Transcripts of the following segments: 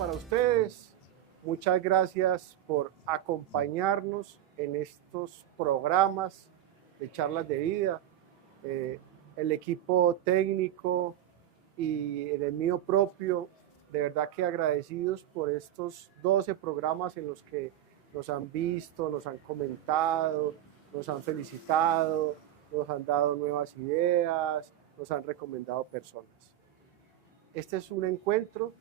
para ustedes. Muchas gracias por acompañarnos en estos programas de charlas de vida. El equipo técnico y el mío propio, de verdad que agradecidos por estos 12 programas en los que nos han visto, nos han comentado, nos han felicitado, nos han dado nuevas ideas, nos han recomendado personas. Este es un encuentro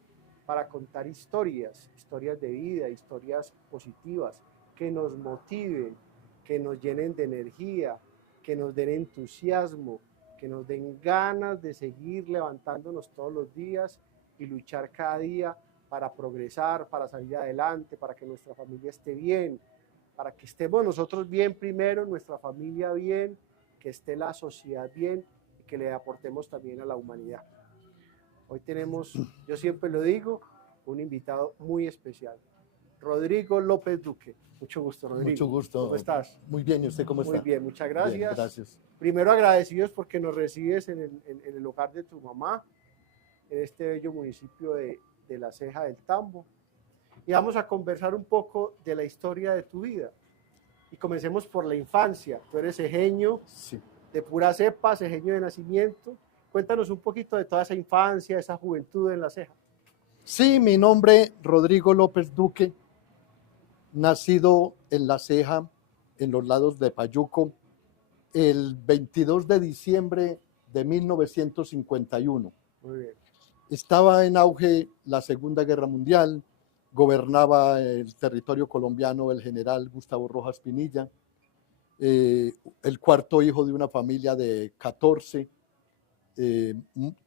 para contar historias de vida, historias positivas, que nos motiven, que nos llenen de energía, que nos den entusiasmo, que nos den ganas de seguir levantándonos todos los días y luchar cada día para progresar, para salir adelante, para que nuestra familia esté bien, para que estemos nosotros bien primero, nuestra familia bien, que esté la sociedad bien y que le aportemos también a la humanidad. Hoy tenemos, yo siempre lo digo, un invitado muy especial, Rodrigo López Duque. Mucho gusto, Rodrigo. Mucho gusto. ¿Cómo estás? Muy bien, ¿y usted cómo está? Muy bien, muchas gracias. Bien, gracias. Primero agradecidos porque nos recibes en el hogar de tu mamá, en este bello municipio de La Ceja del Tambo. Y vamos a conversar un poco de la historia de tu vida. Y comencemos por la infancia. Tú eres cejeño, Sí. de pura cepa, cejeño de nacimiento. Cuéntanos un poquito de toda esa infancia, esa juventud en La Ceja. Sí, mi nombre Rodrigo López Duque, nacido en La Ceja, en los lados de Payuco, el 22 de diciembre de 1951. Muy bien. Estaba en auge la Segunda Guerra Mundial, gobernaba el territorio colombiano el general Gustavo Rojas Pinilla, el cuarto hijo de una familia de 14,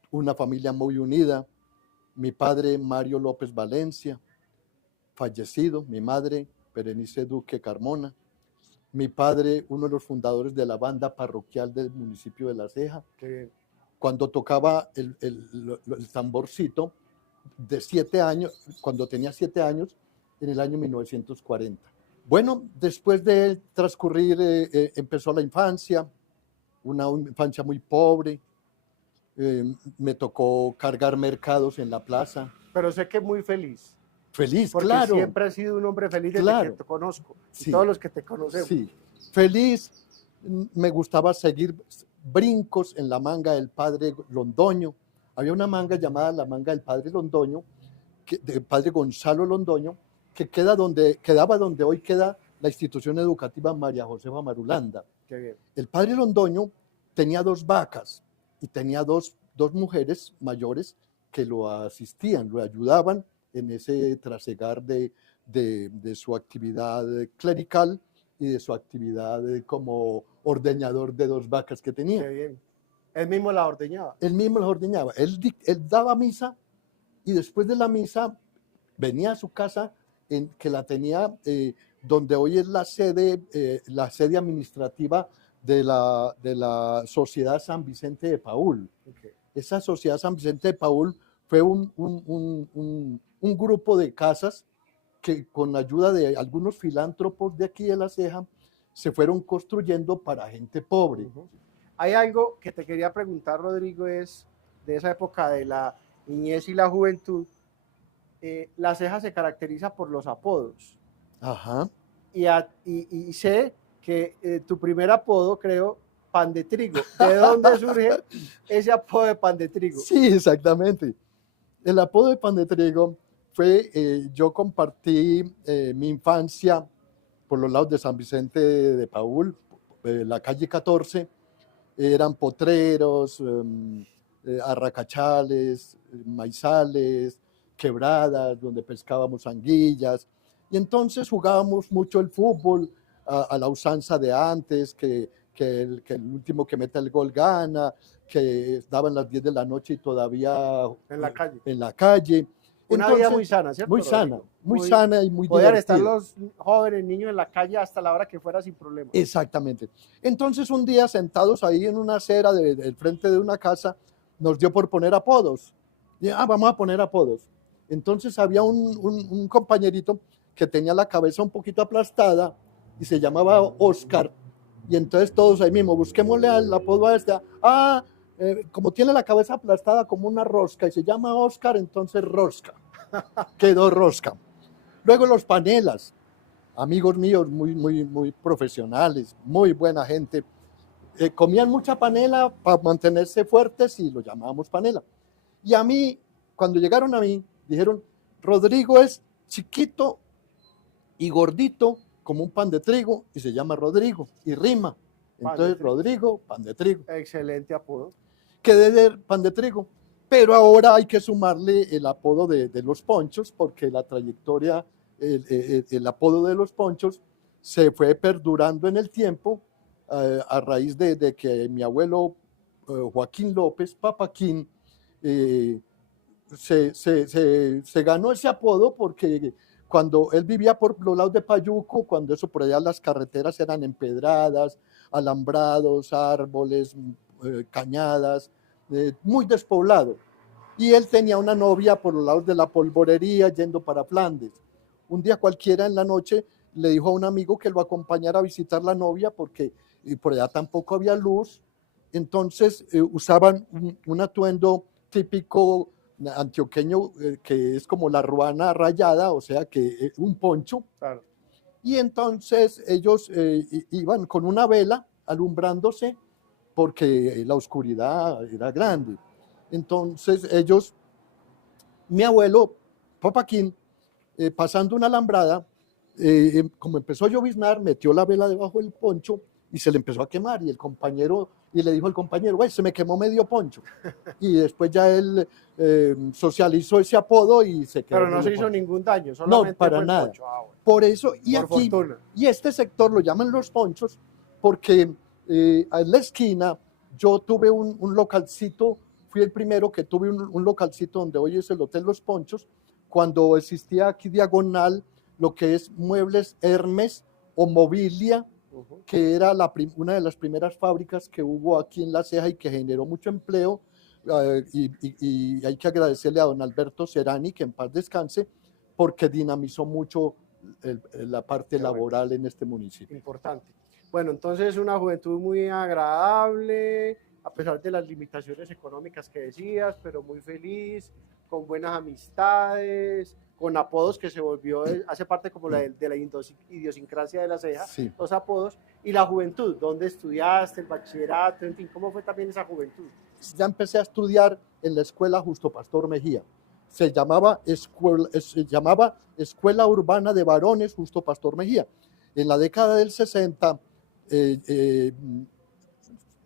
una familia muy unida. Mi padre Mario López Valencia, fallecido, mi madre Berenice Duque Carmona, mi padre uno de los fundadores de la banda parroquial del municipio de La Ceja. Qué bien. Cuando tocaba el tamborcito de 7 años, cuando tenía 7 años, en el año 1940. Bueno, después de transcurrir, empezó la infancia, una infancia muy pobre. Me tocó cargar mercados en la plaza. Pero sé que muy feliz. Feliz, Porque claro. siempre has sido un hombre feliz desde Claro. que te conozco. Sí. Y todos los que te conocemos. Sí, feliz. Me gustaba seguir brincos en la manga del padre Londoño. Había una manga llamada la manga del padre Londoño, del padre Gonzalo Londoño, que quedaba donde hoy queda la institución educativa María Josefa Marulanda. Qué bien. El padre Londoño tenía 2 vacas y tenía dos mujeres mayores que lo asistían, lo ayudaban en ese trasegar de su actividad clerical y de su actividad como ordeñador de 2 vacas que tenía. Qué bien. Él mismo la ordeñaba. Él mismo las ordeñaba. Él daba misa y después de la misa venía a su casa, que la tenía donde hoy es la sede administrativa de la Sociedad San Vicente de Paúl. Okay. Esa Sociedad San Vicente de Paúl fue un grupo de casas que con ayuda de algunos filántropos de aquí de La Ceja se fueron construyendo para gente pobre. Uh-huh. Hay algo que te quería preguntar, Rodrigo, es de esa época de la niñez y la juventud. La Ceja se caracteriza por los apodos. Ajá. Y sé que tu primer apodo, creo, Pan de Trigo. ¿De dónde surge ese apodo de Pan de Trigo? Sí, exactamente. El apodo de Pan de Trigo fue, yo compartí mi infancia por los lados de San Vicente de Paúl, la calle 14, eran potreros, arracachales, maizales, quebradas, donde pescábamos anguillas, y entonces jugábamos mucho el fútbol a la usanza de antes, que el último que mete el gol gana, que daban las 10 de la noche y todavía en la calle. Una entonces, vida muy sana, ¿cierto? Muy sana, muy sana y muy podían divertida. Estar los jóvenes, niños en la calle hasta la hora que fuera sin problema. Exactamente. Entonces un día sentados ahí en una acera del frente de una casa, nos dio por poner apodos. Y, vamos a poner apodos. Entonces había un compañerito que tenía la cabeza un poquito aplastada y se llamaba Oscar. Y entonces todos ahí mismo, busquémosle al apodo a este. Como tiene la cabeza aplastada como una rosca y se llama Oscar, entonces Rosca. quedó rosca. Luego los panelas, amigos míos muy profesionales, muy buena gente, comían mucha panela para mantenerse fuertes y lo llamábamos panela. Y a mí, cuando llegaron a mí, dijeron, Rodrigo es chiquito y gordito como un pan de trigo y se llama Rodrigo y rima. Entonces, Rodrigo, pan de trigo. Excelente apodo. Quedé de pan de trigo. Pero ahora hay que sumarle el apodo de los ponchos, porque la trayectoria, el apodo de los ponchos se fue perdurando en el tiempo a raíz de que mi abuelo Joaquín López, Papaquín, se ganó ese apodo porque cuando él vivía por los lados de Payuco, cuando eso por allá las carreteras eran empedradas, alambrados, árboles, cañadas, muy despoblado. Y él tenía una novia por los lados de la polvorería yendo para Flandes. Un día cualquiera en la noche le dijo a un amigo que lo acompañara a visitar la novia porque por allá tampoco había luz. Entonces usaban un atuendo típico antioqueño que es como la ruana rayada, o sea que un poncho. Claro. Y entonces ellos iban con una vela alumbrándose porque la oscuridad era grande. Entonces ellos, mi abuelo, Papaquín, pasando una alambrada, como empezó a lloviznar, metió la vela debajo del poncho y se le empezó a quemar y el compañero, y le dijo al compañero, güey, se me quemó medio poncho. Y después ya él socializó ese apodo y se quedó. Pero no se hizo poncho. ningún daño, solamente no, para nada. Poncho. Ah, bueno. Por eso, y por aquí, fortuna. y este sector lo llaman los ponchos, porque en la esquina yo tuve un localcito, fui el primero que tuve un localcito donde hoy es el Hotel Los Ponchos, cuando existía aquí diagonal lo que es Muebles Hermes o Mobilia, que era una de las primeras fábricas que hubo aquí en La Ceja y que generó mucho empleo, y hay que agradecerle a don Alberto Serani, que en paz descanse, porque dinamizó mucho la parte laboral en este municipio. Importante. Bueno, entonces una juventud muy agradable, a pesar de las limitaciones económicas que decías, pero muy feliz, con buenas amistades, con apodos que se volvió, hace parte como de la idiosincrasia de La Ceja, sí. Los apodos, y la juventud, ¿dónde estudiaste, el bachillerato, en fin, cómo fue también esa juventud? Ya empecé a estudiar en la escuela Justo Pastor Mejía. Se llamaba Escuela Urbana de Varones Justo Pastor Mejía. En la década del 60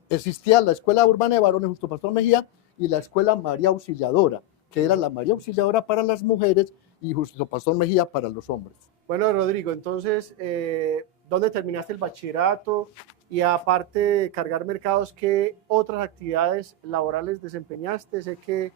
existía la Escuela Urbana de Varones Justo Pastor Mejía y la Escuela María Auxiliadora, que era la María Auxiliadora para las mujeres y Justo Pastor Mejía para los hombres. Bueno, Rodrigo, entonces, ¿dónde terminaste el bachillerato? Y aparte de cargar mercados, ¿qué otras actividades laborales desempeñaste? Sé que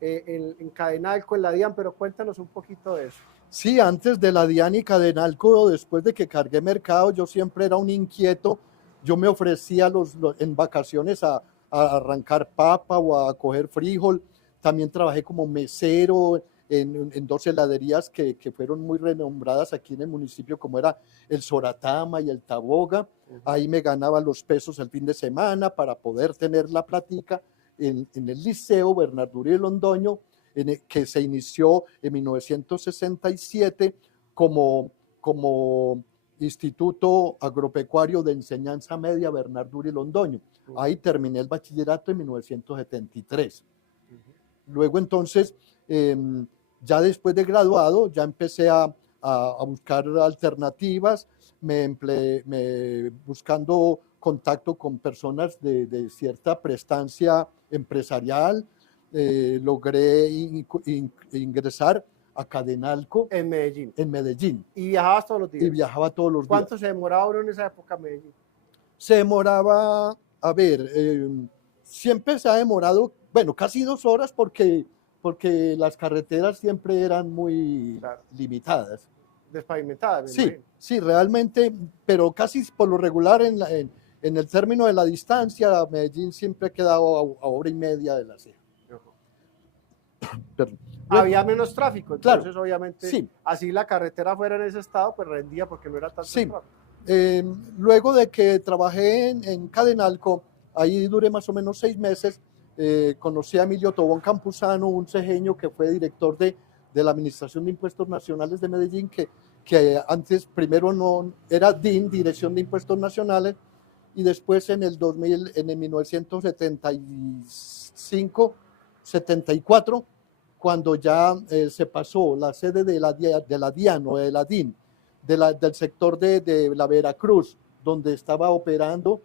en Cadenalco, en la DIAN, pero cuéntanos un poquito de eso. Sí, antes de la DIAN y Cadenalco, después de que cargué mercado, yo siempre era un inquieto. Yo me ofrecía en vacaciones a arrancar papa o a coger frijol. También trabajé como mesero en dos heladerías que fueron muy renombradas aquí en el municipio, como era el Soratama y el Taboga. Ahí me ganaba los pesos el fin de semana para poder tener la platica en el Liceo Bernardo Uribe Londoño, que se inició en 1967 como Instituto Agropecuario de Enseñanza Media Bernardo Uribe Londoño. Ahí terminé el bachillerato en 1973. Luego entonces, ya después de graduado, ya empecé a buscar alternativas, buscando contacto con personas de cierta prestancia empresarial. Logré ingresar a Cadenalco. En Medellín. En Medellín. ¿Y viajabas todos los días? Y viajaba todos los días. ¿Cuánto se demoraba uno en esa época en Medellín? Se demoraba, a ver, siempre se ha demorado, bueno, casi 2 horas porque las carreteras siempre eran muy limitadas. Despavimentadas, sí, sí, realmente, pero casi por lo regular en el término de la distancia, Medellín siempre ha quedado a hora y media de La Ceja. Había menos tráfico, entonces claro, obviamente, sí. Así la carretera fuera en ese estado, pues rendía porque no era tanto tráfico. Luego de que trabajé en Cadenalco, ahí duré más o menos 6 meses, conocí a Emilio Tobón Campuzano, un cejeño que fue director de la Administración de Impuestos Nacionales de Medellín, que antes primero no era DIN, Dirección de Impuestos Nacionales, y después en el 2000, en el 1975, 74, cuando ya se pasó la sede de la DIAN o de la DIN, del sector de la Veracruz, donde estaba operando,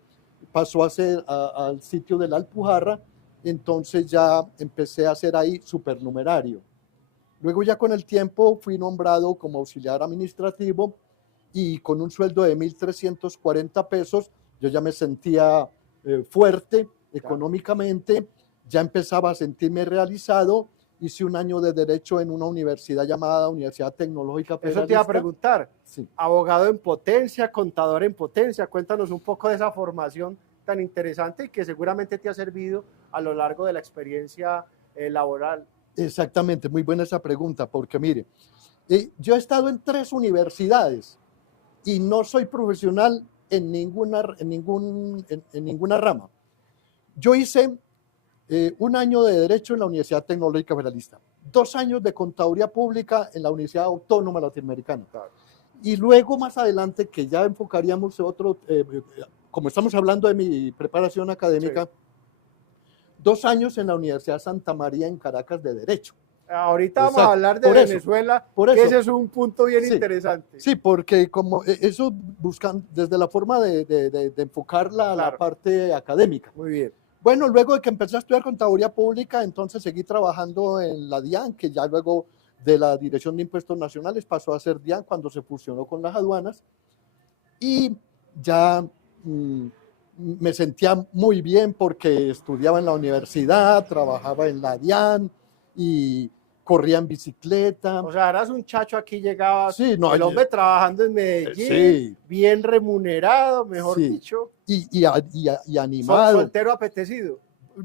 pasó a ser al sitio de la Alpujarra, entonces ya empecé a ser ahí supernumerario. Luego ya con el tiempo fui nombrado como auxiliar administrativo y con un sueldo de 1.340 pesos, yo ya me sentía fuerte económicamente, ya empezaba a sentirme realizado. Hice un año de Derecho en una universidad llamada Universidad Tecnológica Federalista. Eso te iba a preguntar. Sí. Abogado en potencia, contador en potencia. Cuéntanos un poco de esa formación tan interesante y que seguramente te ha servido a lo largo de la experiencia laboral. Exactamente, muy buena esa pregunta, porque mire, yo he estado en 3 universidades y no soy profesional en ninguna rama. Yo hice un año de Derecho en la Universidad Tecnológica Federalista, 2 años de Contaduría Pública en la Universidad Autónoma Latinoamericana. Y luego más adelante, que ya enfocaríamos otro, como estamos hablando de mi preparación académica, sí, 2 años en la Universidad Santa María en Caracas de Derecho. Ahorita vamos a hablar de Venezuela, que ese es un punto bien interesante. Sí, porque como eso buscan desde la forma de enfocar la parte académica. Muy bien. Bueno, luego de que empecé a estudiar Contaduría Pública, entonces seguí trabajando en la DIAN, que ya luego de la Dirección de Impuestos Nacionales pasó a ser DIAN cuando se fusionó con las aduanas. Y ya me sentía muy bien porque estudiaba en la universidad, trabajaba en la DIAN y corría en bicicleta. O sea, eras un chacho aquí, llegabas, sí, no, el hombre trabajando en Medellín, sí, bien remunerado, mejor dicho. Y animado. ¿Soltero apetecido?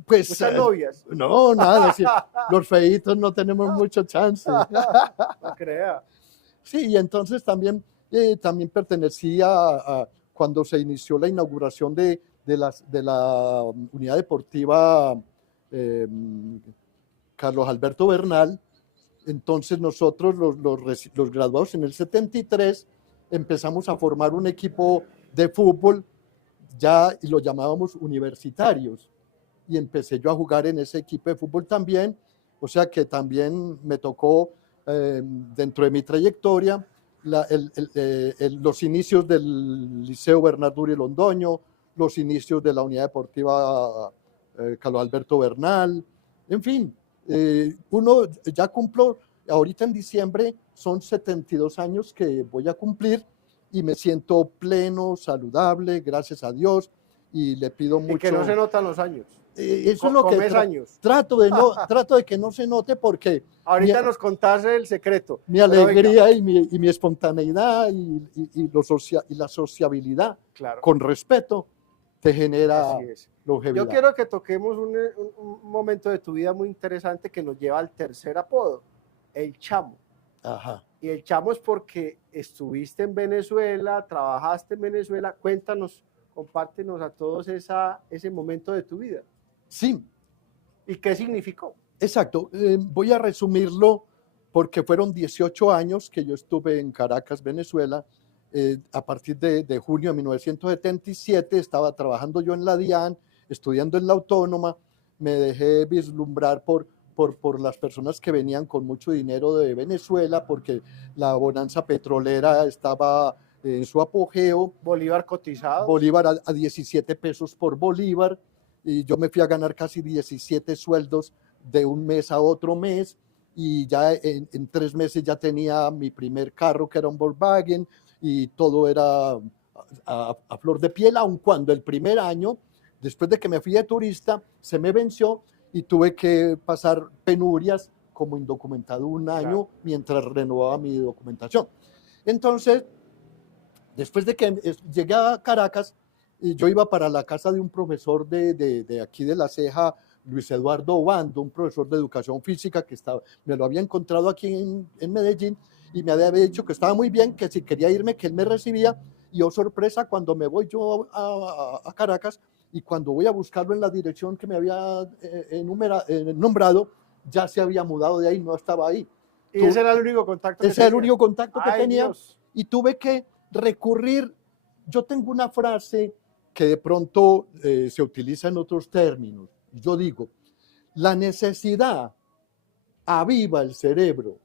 Pues, ¿muchas novias? No, nada, sí, los feitos no tenemos mucho chance. No crea. Sí, y entonces también pertenecía a cuando se inició la inauguración de la unidad deportiva Carlos Alberto Bernal. Entonces nosotros, los graduados en el 73, empezamos a formar un equipo de fútbol ya y lo llamábamos universitarios. Y empecé yo a jugar en ese equipo de fútbol también, o sea que también me tocó dentro de mi trayectoria los inicios del Liceo Bernardo Uribe Londoño, los inicios de la Unidad Deportiva Carlos Alberto Bernal, en fin, uno ya cumplo, ahorita en diciembre son 72 años que voy a cumplir y me siento pleno, saludable, gracias a Dios, y le pido mucho. Y que no se notan los años. Eso es lo que trato de que no se note porque... Ahorita nos contás el secreto. Mi alegría y mi espontaneidad y la sociabilidad, claro, con respeto, te genera longevidad. Yo quiero que toquemos un momento de tu vida muy interesante que nos lleva al tercer apodo, el Chamo. Ajá. Y el Chamo es porque estuviste en Venezuela, trabajaste en Venezuela. Cuéntanos, compártenos a todos ese momento de tu vida. Sí. ¿Y qué significó? Exacto. Voy a resumirlo porque fueron 18 años que yo estuve en Caracas, Venezuela. A partir de junio de 1977 estaba trabajando yo en la DIAN, estudiando en la Autónoma. Me dejé vislumbrar por las personas que venían con mucho dinero de Venezuela, porque la bonanza petrolera estaba en su apogeo. Bolívar cotizado. Bolívar a 17 pesos por bolívar. Y yo me fui a ganar casi 17 sueldos de un mes a otro mes, y ya en 3 meses ya tenía mi primer carro, que era un Volkswagen, y todo era a flor de piel, aun cuando el primer año, después de que me fui de turista, se me venció y tuve que pasar penurias como indocumentado un año, claro, mientras renovaba mi documentación. Entonces, después de que llegué a Caracas, yo iba para la casa de un profesor de aquí de La Ceja, Luis Eduardo Obando, un profesor de educación física que me lo había encontrado aquí en Medellín, y me había dicho que estaba muy bien, que si quería irme, que él me recibía. Y oh sorpresa, cuando me voy yo a Caracas, y cuando voy a buscarlo en la dirección que me había nombrado, ya se había mudado de ahí, no estaba ahí. Y ese era el único contacto que ese era el tenía. único contacto que Ay, tenía. Dios. Y tuve que recurrir. Yo tengo una frase que de pronto se utiliza en otros términos. Yo digo, la necesidad aviva el cerebro,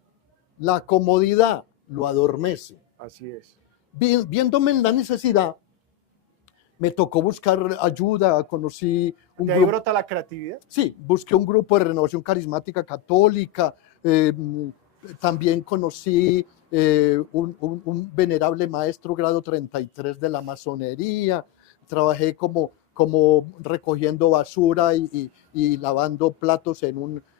la comodidad lo adormece. Así es. Viéndome en la necesidad, me tocó buscar ayuda, conocí un ¿De ahí grupo. brota la creatividad? Sí, busqué un grupo de renovación carismática católica, también conocí un venerable maestro grado 33 de la masonería, trabajé como recogiendo basura y lavando platos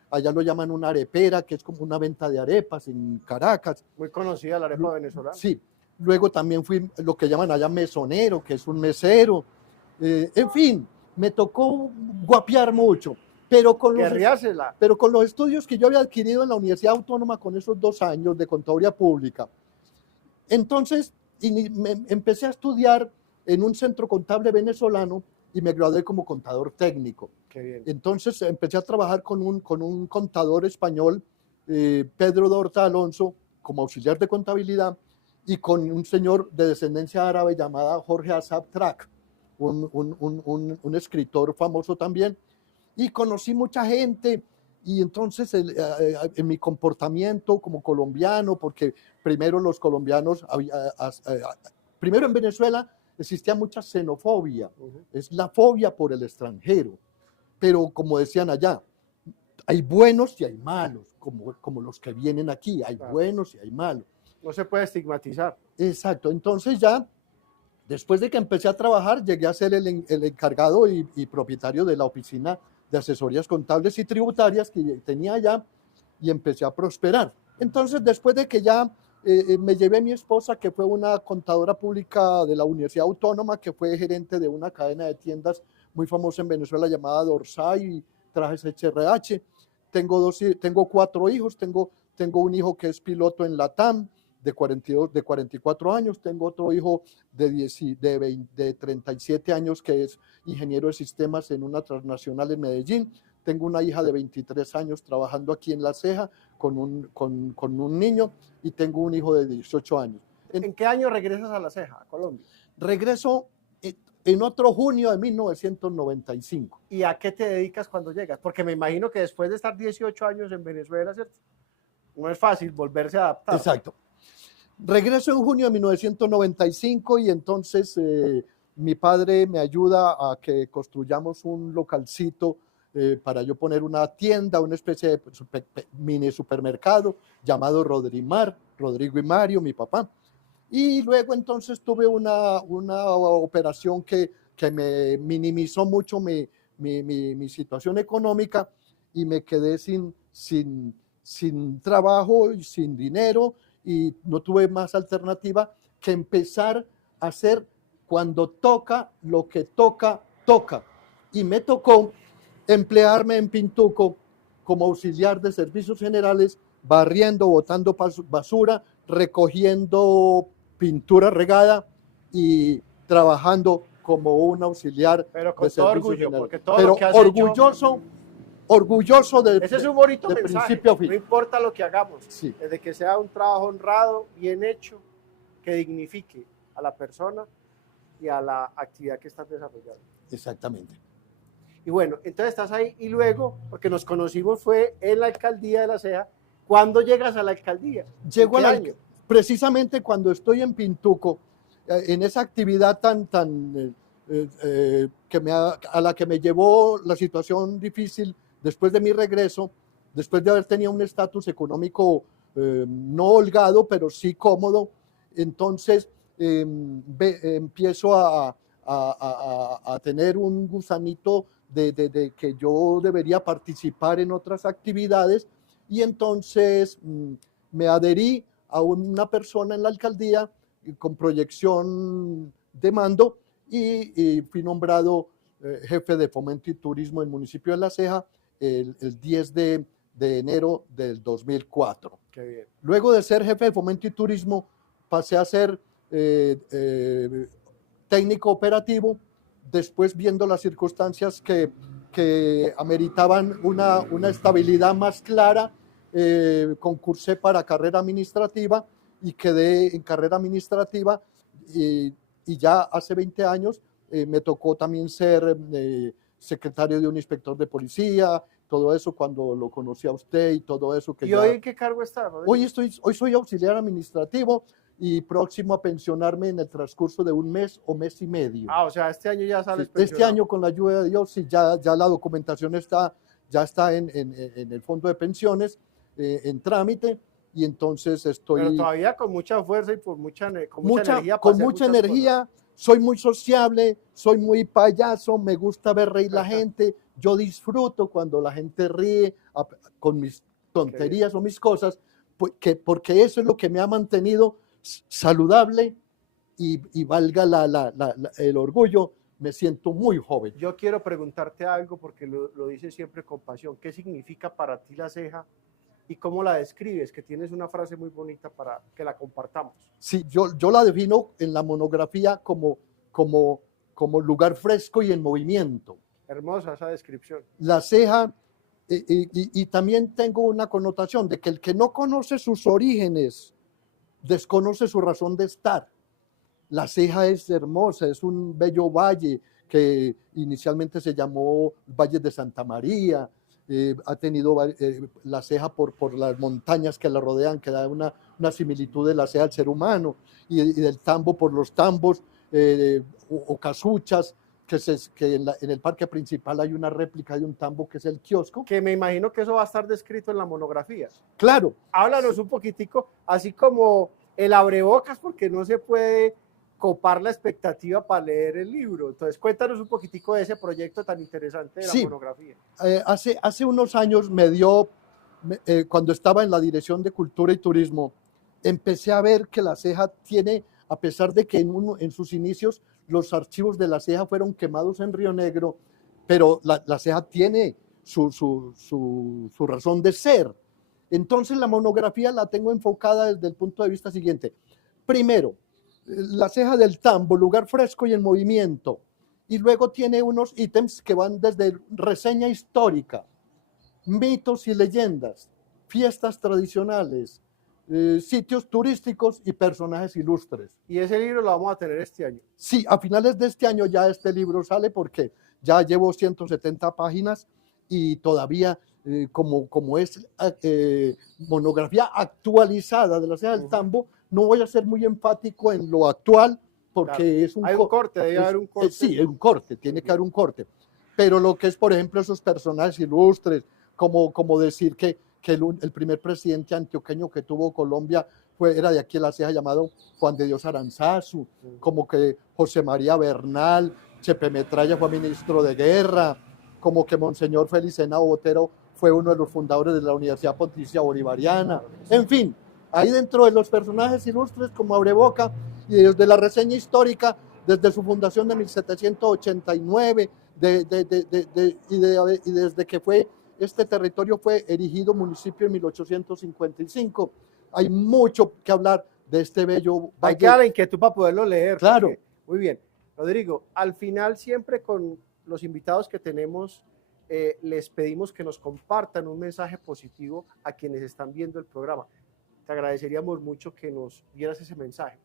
allá lo llaman una arepera, que es como una venta de arepas en Caracas. Muy conocida la arepa venezolana. Sí, luego también fui lo que llaman allá mesonero, que es un mesero. En fin, me tocó guapear mucho, pero con los estudios que yo había adquirido en la Universidad Autónoma con esos 2 años de contaduría pública. Entonces, empecé a estudiar en un centro contable venezolano y me gradué como contador técnico. Qué bien. Entonces empecé a trabajar con un contador español, Pedro Dorta Alonso, como auxiliar de contabilidad, y con un señor de descendencia árabe llamado Jorge Asaf Trak, un escritor famoso también, y conocí mucha gente. Y entonces en mi comportamiento como colombiano, porque primero los colombianos, primero en Venezuela existía mucha xenofobia, es la fobia por el extranjero, pero como decían allá, hay buenos y hay malos, como los que vienen aquí, hay buenos y hay malos. No se puede estigmatizar. Exacto, entonces ya, después de que empecé a trabajar, llegué a ser el encargado y propietario de la oficina de asesorías contables y tributarias que tenía allá y empecé a prosperar. Entonces, después de que ya me llevé a mi esposa, que fue una contadora pública de la Universidad Autónoma, que fue gerente de una cadena de tiendas muy famosa en Venezuela llamada Dorsay y Trajes HRH. Tengo 4 hijos, tengo un hijo que es piloto en LATAM, de 44 años, tengo otro hijo de 37 años que es ingeniero de sistemas en una transnacional en Medellín, tengo una hija de 23 años trabajando aquí en La Ceja con un niño y tengo un hijo de 18 años. ¿En qué año regresas a La Ceja, a Colombia? Regreso en otro junio de 1995. ¿Y a qué te dedicas cuando llegas? Porque me imagino que después de estar 18 años en Venezuela, ¿cierto? No es fácil volverse a adaptar. Exacto. Regreso en junio de 1995 y entonces mi padre me ayuda a que construyamos un localcito para yo poner una tienda, una especie de mini supermercado llamado Rodrigo y Mario, mi papá. Y luego entonces tuve una operación que me minimizó mucho mi situación económica y me quedé sin trabajo y sin dinero y no tuve más alternativa que empezar a hacer cuando toca lo que toca. Y me tocó emplearme en Pintuco como auxiliar de servicios generales, barriendo, botando basura, recogiendo pintura regada y trabajando como un auxiliar pero con de todo servicios orgullo, generales. porque todo Pero lo que has orgulloso de ese es un bonito de mensaje, principio a fin. No importa lo que hagamos, Sí. desde que sea un trabajo honrado, bien hecho, que dignifique a la persona y a la actividad que estás desarrollando. Exactamente. Y bueno, entonces estás ahí y luego, porque nos conocimos fue en la alcaldía de La Ceja. ¿Cuándo llegas a la alcaldía? Llego ¿En qué año? precisamente cuando estoy en Pintuco, en esa actividad a la que me llevó la situación difícil después de mi regreso, después de haber tenido un estatus económico no holgado, pero sí cómodo. Entonces empiezo a tener un gusanito de que yo debería participar en otras actividades y entonces me adherí a una persona en la alcaldía con proyección de mando y fui nombrado jefe de fomento y turismo del municipio de La Ceja el 10 de enero del 2004. Qué bien. Luego de ser jefe de fomento y turismo pasé a ser técnico operativo, después viendo las circunstancias que ameritaban una estabilidad más clara, concursé para carrera administrativa y quedé en carrera administrativa y ya hace 20 años me tocó también ser secretario de un inspector de policía, todo eso cuando lo conocí a usted y todo eso. ¿Y hoy en qué cargo está, Rodrigo? Hoy soy auxiliar administrativo y próximo a pensionarme en el transcurso de un mes o mes y medio. Ah, o sea, este año ya sales Sí, pensionado. este año, con la ayuda de Dios, sí, ya la documentación ya está en el fondo de pensiones, en trámite, y entonces estoy... Pero todavía con mucha fuerza y con mucha energía. Con mucha energía, soy muy sociable, soy muy payaso, me gusta ver reír la gente, yo disfruto cuando la gente ríe con mis tonterías o mis cosas, porque eso es lo que me ha mantenido saludable y valga el orgullo, me siento muy joven. Yo quiero preguntarte algo porque lo dices siempre con pasión. ¿Qué significa para ti la ceja y cómo la describes? Que tienes una frase muy bonita para que la compartamos. Sí, yo la defino en la monografía como lugar fresco y en movimiento. Hermosa esa descripción. La ceja, y también tengo una connotación de que el que no conoce sus orígenes desconoce su razón de estar. La ceja es hermosa, es un bello valle que inicialmente se llamó Valle de Santa María, ha tenido la ceja por las montañas que la rodean, que da una similitud de la ceja al ser humano, y del tambo por los tambos o casuchas, que en el parque principal hay una réplica de un tambo que es el kiosco. Que me imagino que eso va a estar descrito en la monografía. Claro. Háblanos un poquitico, así como el abrebocas, porque no se puede copar la expectativa para leer el libro. Entonces, cuéntanos un poquitico de ese proyecto tan interesante de la monografía. Hace unos años cuando estaba en la Dirección de Cultura y Turismo, empecé a ver que la ceja tiene, a pesar de que en sus inicios los archivos de la ceja fueron quemados en Río Negro, pero la ceja tiene su razón de ser. Entonces la monografía la tengo enfocada desde el punto de vista siguiente. Primero, la ceja del tambo, lugar fresco y en movimiento. Y luego tiene unos ítems que van desde reseña histórica, mitos y leyendas, fiestas tradicionales, sitios turísticos y personajes ilustres. ¿Y ese libro lo vamos a tener este año? Sí, a finales de este año ya este libro sale porque ya llevo 170 páginas y todavía como es monografía actualizada de la ceja del tambo, no voy a ser muy enfático en lo actual porque es hay un corte, debe haber un corte. Sí, es un corte, tiene que haber un corte. Pero lo que es, por ejemplo, esos personajes ilustres, como decir que el primer presidente antioqueño que tuvo Colombia era de aquí en la ceja, llamado Juan de Dios Aranzazu, como que José María Bernal, Chepe Metralla fue ministro de guerra, como que Monseñor Félix Henao Botero fue uno de los fundadores de la Universidad Pontificia Bolivariana. En fin, ahí dentro de los personajes ilustres como Abreboca, y desde la reseña histórica, desde su fundación de 1789, y desde que este territorio fue erigido municipio en 1855. Hay mucho que hablar de este bello valle. Hay que dar la inquietud para poderlo leer. Claro. Porque, muy bien. Rodrigo, al final siempre con los invitados que tenemos, les pedimos que nos compartan un mensaje positivo a quienes están viendo el programa. Te agradeceríamos mucho que nos dieras ese mensaje.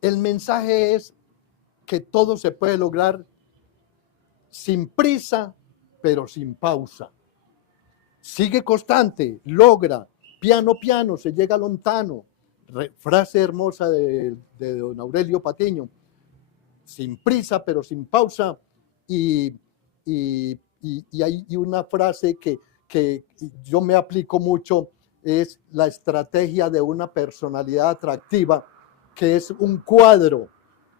El mensaje es que todo se puede lograr sin prisa, pero sin pausa. Sigue constante, logra, piano, piano, se llega lontano. Frase hermosa de don Aurelio Patiño. Sin prisa, pero sin pausa. Y hay una frase que yo me aplico mucho, es la estrategia de una personalidad atractiva, que es un cuadro,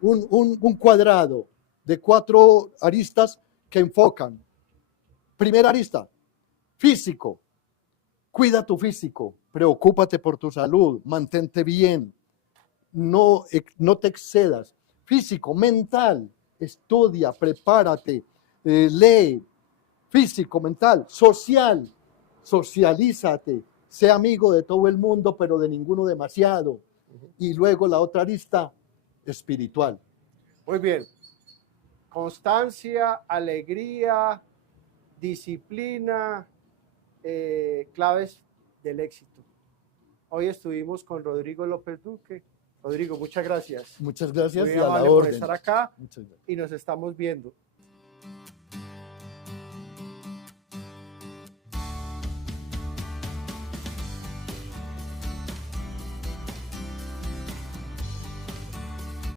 un cuadrado de 4 aristas que enfocan. Primera arista, físico. Cuida tu físico, preocúpate por tu salud, mantente bien, no te excedas. Físico, mental, estudia, prepárate, lee. Físico, mental, social, socialízate, sé amigo de todo el mundo, pero de ninguno demasiado. Y luego la otra arista, espiritual. Muy bien. Constancia, alegría, disciplina, claves del éxito. Hoy estuvimos con Rodrigo López Duque. Rodrigo, muchas gracias. Muchas gracias Muy y a la amable por orden. estar acá Muchas gracias. y nos estamos viendo.